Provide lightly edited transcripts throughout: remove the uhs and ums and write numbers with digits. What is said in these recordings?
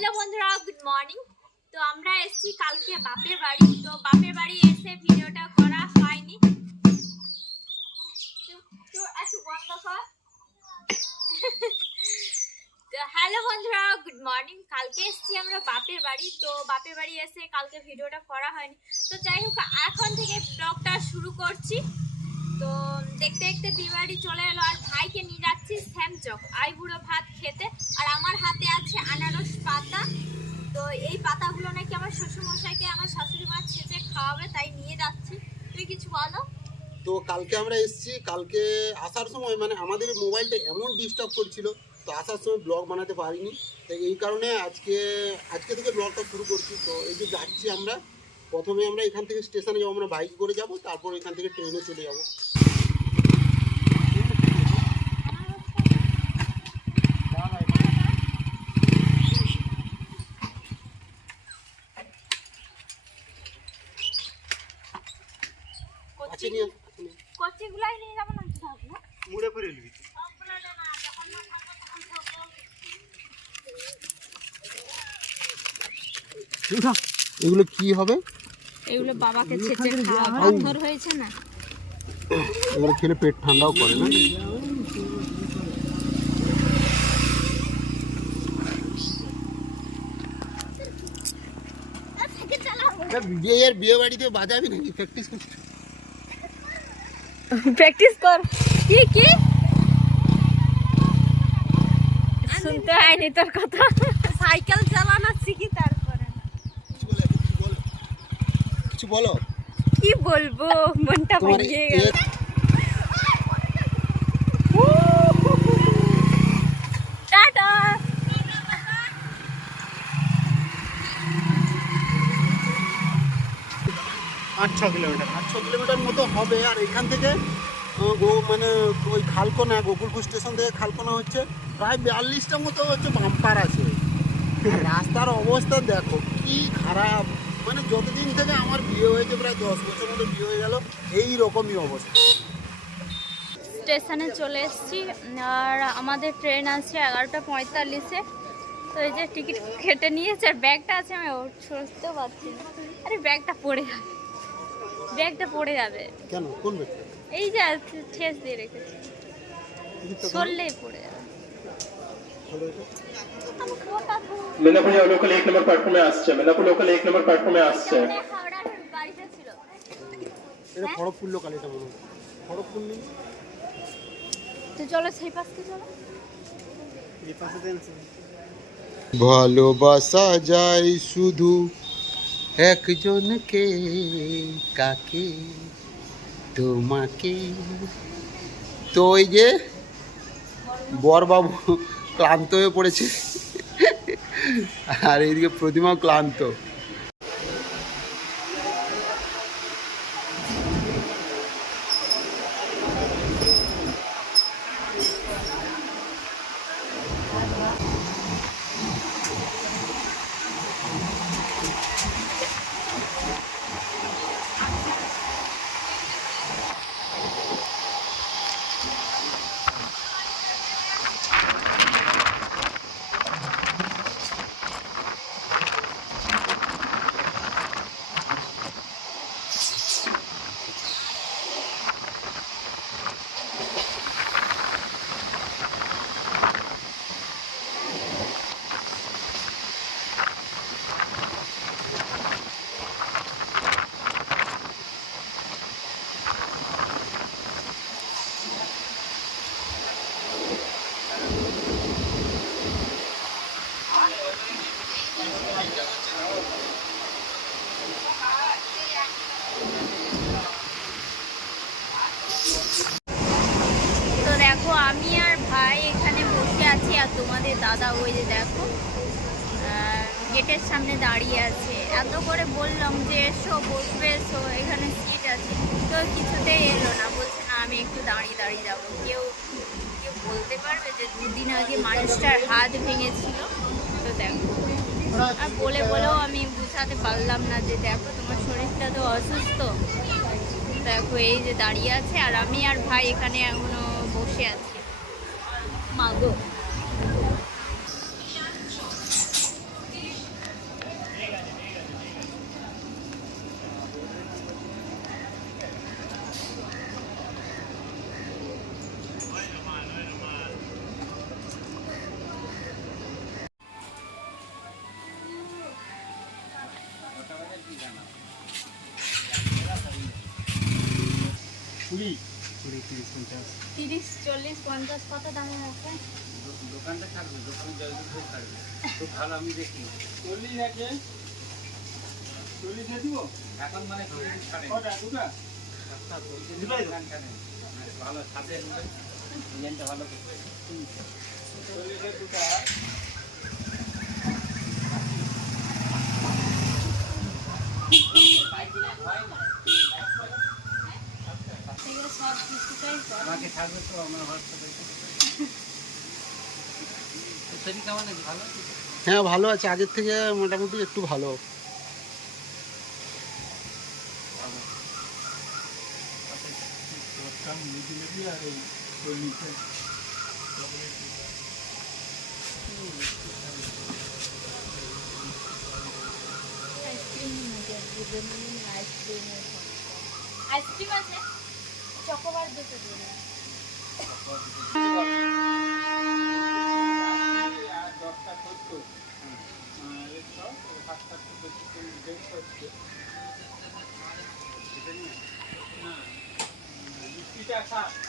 Hello বন্ধুরা, good morning. তো আমরা এসেছি কালকে বাপের বাড়ি। তো বাপের বাড়ি এসে ভিডিওটা করা হয়নি। তো একটু বন্ধ কর। তো হ্যালো বন্ধুরা, গুড মর্নিং। কালকে এসেছি আমরা বাপের বাড়ি। তো বাপের বাড়ি এসে কালকে ভিডিওটা করা হয়নি। তো যাই হোক, এখন থেকে ব্লগটা শুরু করছি। তো দেখতে দেখতে বিয়ে বাড়ি চলে এলো, আর ভাইকে নিয়ে যাচ্ছি শ্যামচক আইবুড়ো ভাত খেতে। আর আমার হাতে আছে আনারস পাতা। তো এই পাতাগুলো নাকি আমার শ্বশুরমশাইকে আমার শাশুড়ি মা ছেঁচে খাওয়াবে, তাই নিয়ে যাচ্ছি। তুই কিছু বলো। তো কালকে আমরা এসেছি, কালকে আসার সময় মানে আমাদের মোবাইলটা এমন ডিস্টার্ব করছিল, তো আসার সময় ব্লগ বানাতে পারিনি। তো এই কারণে আজকে থেকে ব্লগটা শুরু করছি। তো এই যে যাচ্ছি আমরা, প্রথমে আমরা এখান থেকে স্টেশনে যাবো, আমরা বাইক করে যাব, তারপর এখান থেকে ট্রেনে চলে যাব। কচিগুলাই নিয়ে যাবো না, মুড়ে করে নিবি। এগুলো কি হবে? এগুলো বাবাকে ছেঁচে খাওয়া, পাথর হয়েছে না। এগুলো খেলে পেট ঠান্ডাও করে না। বিয়ে বাড়িতে বাজাবি নাকি? প্র্যাকটিস কর। কি শুনতে হয়নি তোর কথা। সাইকেল চালানো শিখি, তারপরে কিছু বলো। কি বলবো, মনটা ভেঙে গেল। টাটা। 5-6 কিলোমিটার মতো হবে। আর এখান থেকে মানে ওই খালকোনা, গোকুলপুর স্টেশন থেকে খালকোনা হচ্ছে প্রায় 42টা মতো হচ্ছে বাম্পার আছে। রাস্তার অবস্থা দেখো কি খারাপ। মানে যতদিন থেকে আমার বিয়ে হয়েছে, প্রায় 10 বছর মতো বিয়ে হয়ে গেল, এই রকমই অবস্থা। স্টেশনে চলে এসেছি, আর আমাদের ট্রেন আছে 11:45-এ। তো এই যে টিকিট কেটে নিয়েছে, আর ব্যাগটা আছে, আমি ছড়তেও পারছি না। আরে ব্যাগটা পড়ে যাবে। কেন? কোন ব্যাগ? এই যে ঠেস দিয়ে রেখেছি, সরলেই পড়ে যাবে। মেলাপুর লোকাল 1 নম্বর প্ল্যাটফর্মে আসছে। মেলাপুর লোকাল 1 নম্বর প্ল্যাটফর্মে আসছে। হাওড়ার বাড়িতে ছিল। এটা খড়গপুর লোকাল, এটা মনে হয় খড়গপুর নেই। তো চলো সেই পাশে চলো। এই পাশে দেন। ভালোবাসা যায় শুধু একজনকে, কাকে? তোমাকে। তো ওই যে বরবাবু ক্লান্ত হয়ে পড়েছে, আর এইদিকে প্রতিমাও ক্লান্ত। তো দেখো, আমি আর ভাই এখানে বসে আছি, আর তোমাদের দাদা ওই যে দেখো গেটের সামনে দাঁড়িয়ে আছে। এত করে বললাম যে এসো, বসবে, এসো, এখানে সিট আছে, তো কিছুতেই এলো না। বলছে না, আমি একটু দাঁড়িয়ে যাবো। কেউ বলতে পারবে যে 2 দিন আগে মানুষটার হাত ভেঙেছিল? তো দেখো, আর বলেও আমি বুঝাতে পারলাম না যে দেখো তোমার শরীরটা তো অসুস্থ। দেখো এই যে দাঁড়িয়ে আছে, আর আমি আর ভাই এখানে এখনো বসে আছি। মাগো কুড়ি 30, 40, 50 কত দামের আছে? দোকানটা থাকবে, দোকানে জয়গুলো থাকবে, খুব ভালো আমি দেখি। 40 আছে, 40 দিয়ে দিব এখন মানে 40 ছাড়ে কটা দুটা সস্তা বলছে দিবাই তো? ভালো সাথে ডিজাইনটা ভালো করবে। 40 এর দুটা সেগুলো সব কিছুটাই কম। আমাকে থাকবে তো আমার হোয়াটসঅ্যাপে। তো শরীর কেমন আছে, ভালো আছে? হ্যাঁ ভালো আছে, আগের থেকে মোটামুটি একটু ভালো। আইসক্রিম আছে, চকোবার দুটো দিন। আর 10টা 70 আর 7টা 150 হচ্ছে না 20টা 70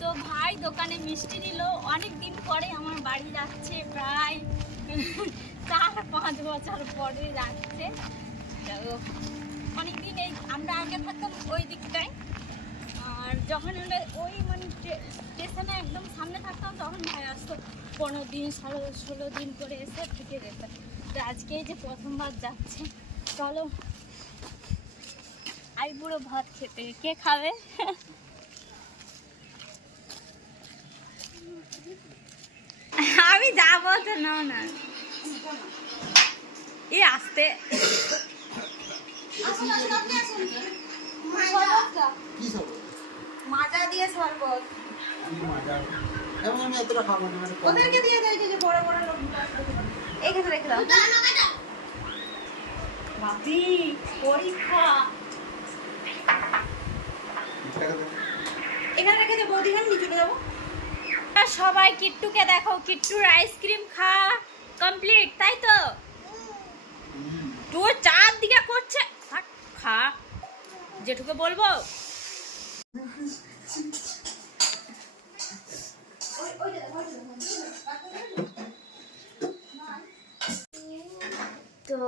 তো ভাই দোকানে মিষ্টি নিল, অনেক দিন পরে আমার বাড়ি যাচ্ছে, প্রায় 4-5 বছর পরে যাচ্ছে। অনেকদিন এই আমরা আগে থাকতাম ওই দিকটায়, আর যখন আমরা ওই মানে স্টেশনে একদম সামনে থাকতাম তখন ভাই আসতো 15 দিন 16 দিন করে এসে থেকে যেত। তো আজকে এই যে প্রথমবার যাচ্ছে, চলো আইবুড়ো ভাত খেতে। কে খাবে? আমি যাবো তো, নাও না এই আসতে। কি সব মাজা দিয়ে শরবত মজা এবং আমি এতটা খাবো না মানে কম। ওদেরকে দিয়ে দেয় যে বড় বড় লোক এইখানে রেখে দাও। বাপি পরীক্ষা। এখানে রেখে দে, বৌদি খান নিয়ে চলে যাবো। সবাই কিট্টুকে দেখো, কিট্টুর আইসক্রিম খাওয়া কমপ্লিট, তাই তো? তোর চারদিকে করছে, হাট, খা যেটুকু বলবো। তো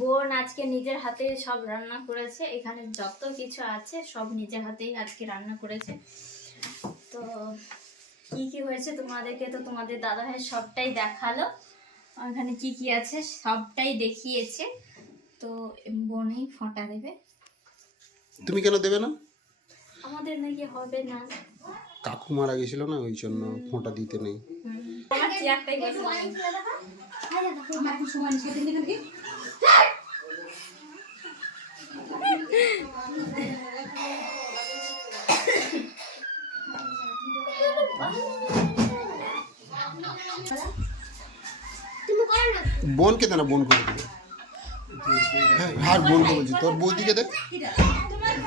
বোন আজকে নিজের হাতে সব রান্না করেছে, এখানে যত কিছু আছে সব নিজের হাতেই আজকে রান্না করেছে। তো কি কি হয়েছে তোমাদেরকে তো তোমাদের দাদা ভাই সবটাই দেখালো, এখানে কি কি আছে সবটাই দেখিয়েছে। তো বোনই ফোঁটা দেবে। তুমি কেন দেবে না? আমাদের নাকি হবে না। কাকু মারা গেছিল না, ওই জন্য ফোঁটা দিতে নেই। আমার চেয়ারটাই গেছে। বোনকে দে না, বোন করে দিবে। হ্যাঁ আর বোনকে বলছি, তোর বৌদিকে দে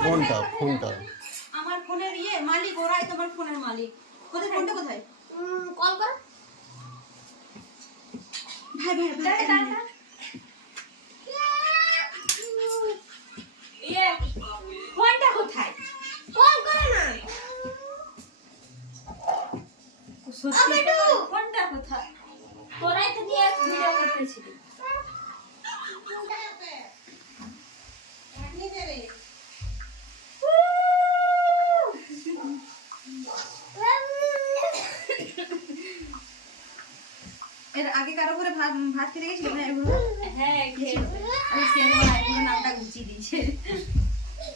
ফোনটা ফোনটা। আমার ফোনের মালিক ওরাই, তোমার ফোনের মালিক। কোথায় ফোনটা, কোথায় কল করো। ভাই ভাই ভাই ফোনটা কোথায়? কল করো না। ফোনটা কোথায়? তোরাই তো নিয়ে ভিডিও করতেছিলি। এর আগে কারো করে ভাত খেতে গেছিল না? হ্যাঁ খেয়েছে। আমি সিনেমা পুরো নামটা গুছিয়ে দিয়েছে।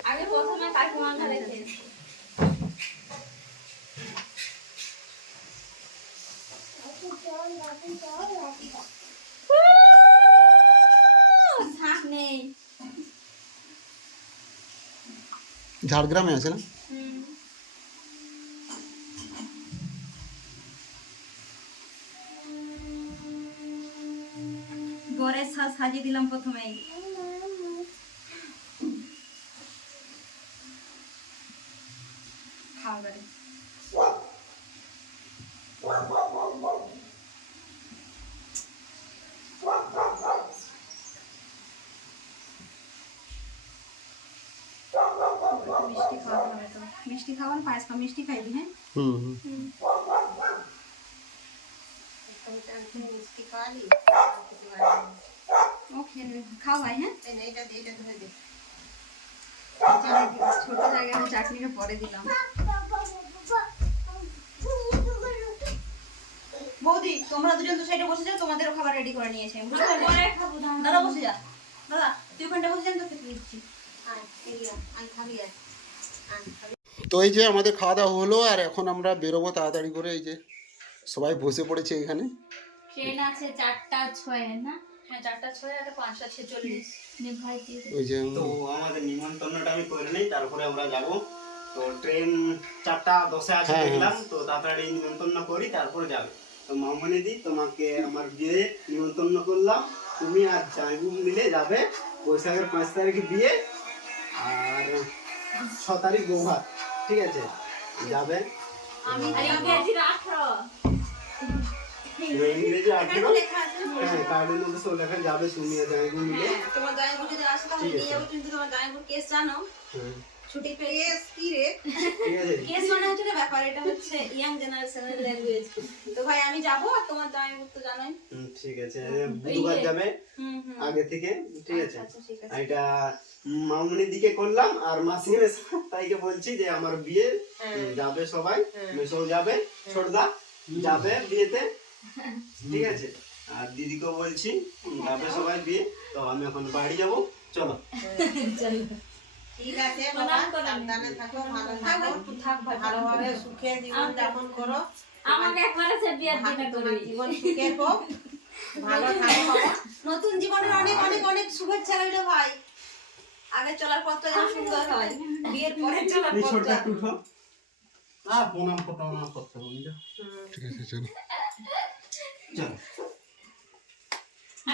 আগে প্রথমে কাকিমার ঘরে খেয়েছি। শাক নেই। ঝাড়গ্রামে আছে না? বরের সাজিয়ে দিলাম প্রথমেই। খাওয়া বাড়ি মিষ্টি খাওয়া হবে তো, মিষ্টি খাওয়ান, পায়েস খাওয়া, মিষ্টি খাইবি? হ্যাঁ ওকে খাও ভাই। হ্যাঁ ছোট জায়গায় চাটনিটা পরে দিলাম। বৌদি তোমরা দুজন তো সাইডে বসে যাও, তোমাদেরও খাবার রেডি করে নিয়েছে। দাদা বসে যা, দাদা তুই ওখানটা বসে যান, তোকে দিচ্ছি। তো এই যে আমাদের খাওয়া দাওয়া হলো, আর এখন আমরা বেরোবো তাড়াতাড়ি করে। এই যে সবাই বসে পড়েছে এখানে। ট্রেন আছে 4:06 না? হ্যাঁ 4:06 আর 5:46 ভাই ওই যে তো আমাদের নিমন্ত্রণটা আমি করে নেই, তারপরে আমরা যাব। তো ট্রেন 4:10 আছে হ্যাঁ, দেখলাম, তো তাড়াতাড়ি নিমন্ত্রণ করি তারপরে যাবে। তো মামনি দি তোমাকে আমার বিয়ে নিমন্ত্রণ করলাম, তুমি আর জাইবু মিলে যাবে। বৈশাখের 5 তারিখে বিয়ে, আর 6 তারিখ বৌভাত, ঠিক আছে? যাবে আমি ইংরেজি 18 ইংরেজি 18। লেখা আছে। হ্যাঁ কার্ডের মধ্যে সব লেখা যাবে, তুমি আর জাইবু মিলে। হ্যাঁ তোমার জামাইবু যদি আসে তাহলে ঠিক আছে। নিয়ে যাবো, কিন্তু তোমার জামাইবুর কেস জানো? হ্যাঁ, ছুটি পেয়ে কি রে? ঠিক আছে। কেস মানে হচ্ছে একটা ব্যাপার, এটা হচ্ছে ইয়াং জেনারেশনের ল্যাঙ্গুয়েজ। তো ভাই আমি যাবো, আর তোমার জামাইবু তো জানোই। ঠিক আছে, বুধবার যাবে আগে থেকে, ঠিক আছে? আচ্ছা ঠিক আছে। আর এটা মামুনির দিকে করলাম, আর মাসিমের তাইকে বলছি যে আমার বিয়ে যাবে সবাই, মেসো যাবে, ছোটদা যাবে বিয়েতে, ঠিক আছে? আর দিদিকেও বলছি যাবে সবাই বিয়ে। তো আমি এখন বাড়ি যাব, চলো। ঠিক আছে বাবা, সাবধানে থাকো, ভালো থাকো, ভালোভাবে সুখে জীবন যাপন করো। আমাকে একবার সে বিয়ের দিনে তোমার করি। জীবন সুখে হোক, ভালো থাকো বাবা। নতুন জীবনের অনেক অনেক অনেক শুভেচ্ছা রইল ভাই। আগে চলার পথটা যেন সুন্দর হয়, বিয়ের পরে চলার এই ছোটটা পথটা। একটু উঠো। প্রণাম করতে হবে, ঠিক আছে চলো। চলো।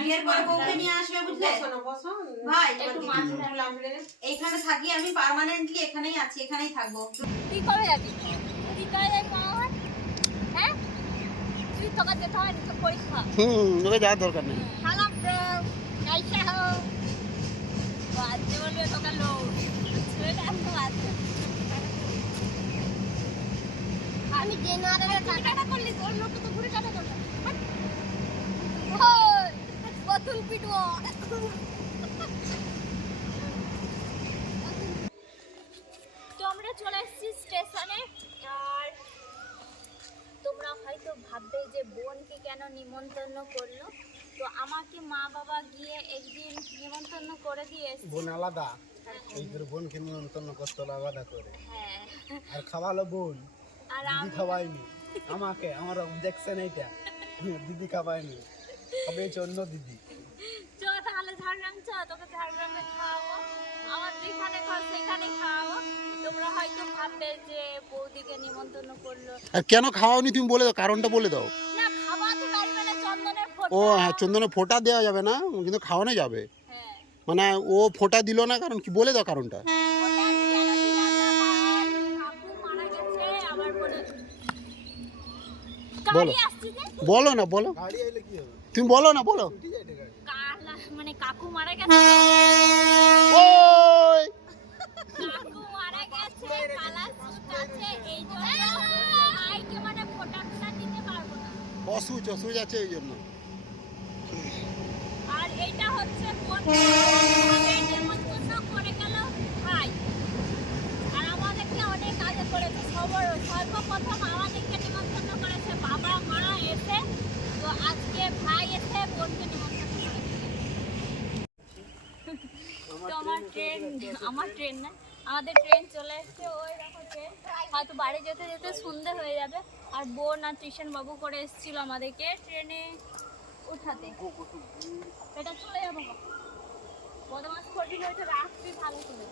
বিয়ের পরে বউকে নিয়ে আসবে, বুঝলে? বসো না, বসো। ভাই একটু দিদি মাঝে ফুল আনলে। এইখানে থাকি আমি, পার্মানেন্টলি এখানেই আছি, এখানেই থাকবো। তুই কবে যাবি? তুই কবে যাবি মামা? হ্যাঁ? তুই তোকে যেতে হয় না, তোর পরীক্ষা। ওকে যাওয়ার দরকার নেই। হ্যালো ব্রো, कैसे हो? বাজে বলবে তোকে লোক। ছেড়ে আসতে বাজে। আমি জেনারেলে টাটা করলি, তোর লোক তো ঘুরে টাটা করলো। ওই, বতুল পিটবো। তো আমরা চলে এসেছি স্টেশনে। আর তোমরা হয়তো ভাববে যে বোনকে কেন নিমন্ত্রণ করলো। তো আমাকে মা বাবা গিয়ে একদিন নিমন্ত্রণ করে দিয়ে এসেছে। বোন আলাদা, এই করে বোনকে নিমন্ত্রণ করতে হলো আলাদা করে। হ্যাঁ, আর খাওয়ালো বোন, আর দিদি আমি খাওয়াইনি আমাকে। আমার অবজেকশন এইটা, দিদি খাওয়াইনি, খাওয়াইছে অন্য দিদি। চ তাহলে ঝাড়গ্রাম চ, তোকে ঝাড়গ্রামে খাওয়াবো। আমার যেখানে ঘর সেখানে খাওয়াবো। তোমরা হয়তো ভাববে যে বৌদিকে নিমন্ত্রণ করলো। আর কেন খাওয়াওনি তুমি বলে দাও, কারণটা বলে দাও। না, খাওয়াতে পারবে না, চন্দনের ফোঁটা। ও হ্যাঁ, চন্দনে ফোঁটা দেওয়া যাবে না, কিন্তু খাওয়ানো যাবে। হ্যাঁ, মানে ও ফোঁটা দিল না, কারণ কি বলে দাও কারণটা। ওটা আমি কেন দিলাম না, কাকু মারা গেছে, আবার বলে বলো। গাড়ি আসছে যে বলো না, বলো, গাড়ি এলে কি হবে? তুমি বলো না, বলো। কালা মানে কাকু মারা গেছে তো। ওই কাকু মারা গেছে, কালা সুট আছে, এই জন্য ভাইকে মানে ফোঁটা দিতে পারবো না। অসুচ আছে এই জন্য। আর এইটা হচ্ছে বোন নিমন্ত্রণ করে গেল ভাই। আর আমাদেরকে অনেক আগে করেছে, সর্বপ্রথম আমাদেরকে নিমন্ত্রণ করেছে বাবা মা এসে। তো আজকে ভাই এসে বোনকে নিমন্ত্রণ করেছে। তো আমার ট্রেন না, আমাদের ট্রেন চলে এসছে। ওই দেখো ট্রেন, হয়তো বাড়ি যেতে যেতে সন্ধে হয়ে যাবে। আর বোন আর টিউশন বাবু করে এসেছিল আমাদেরকে ট্রেনে উঠাতে। এটা চলে যাবো, বদমাস করবি না, ওইটা রাখবি ভালো করে।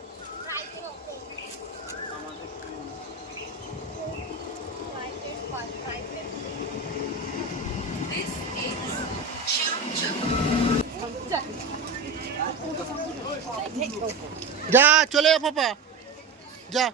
This is যা চলে যা পাপা যা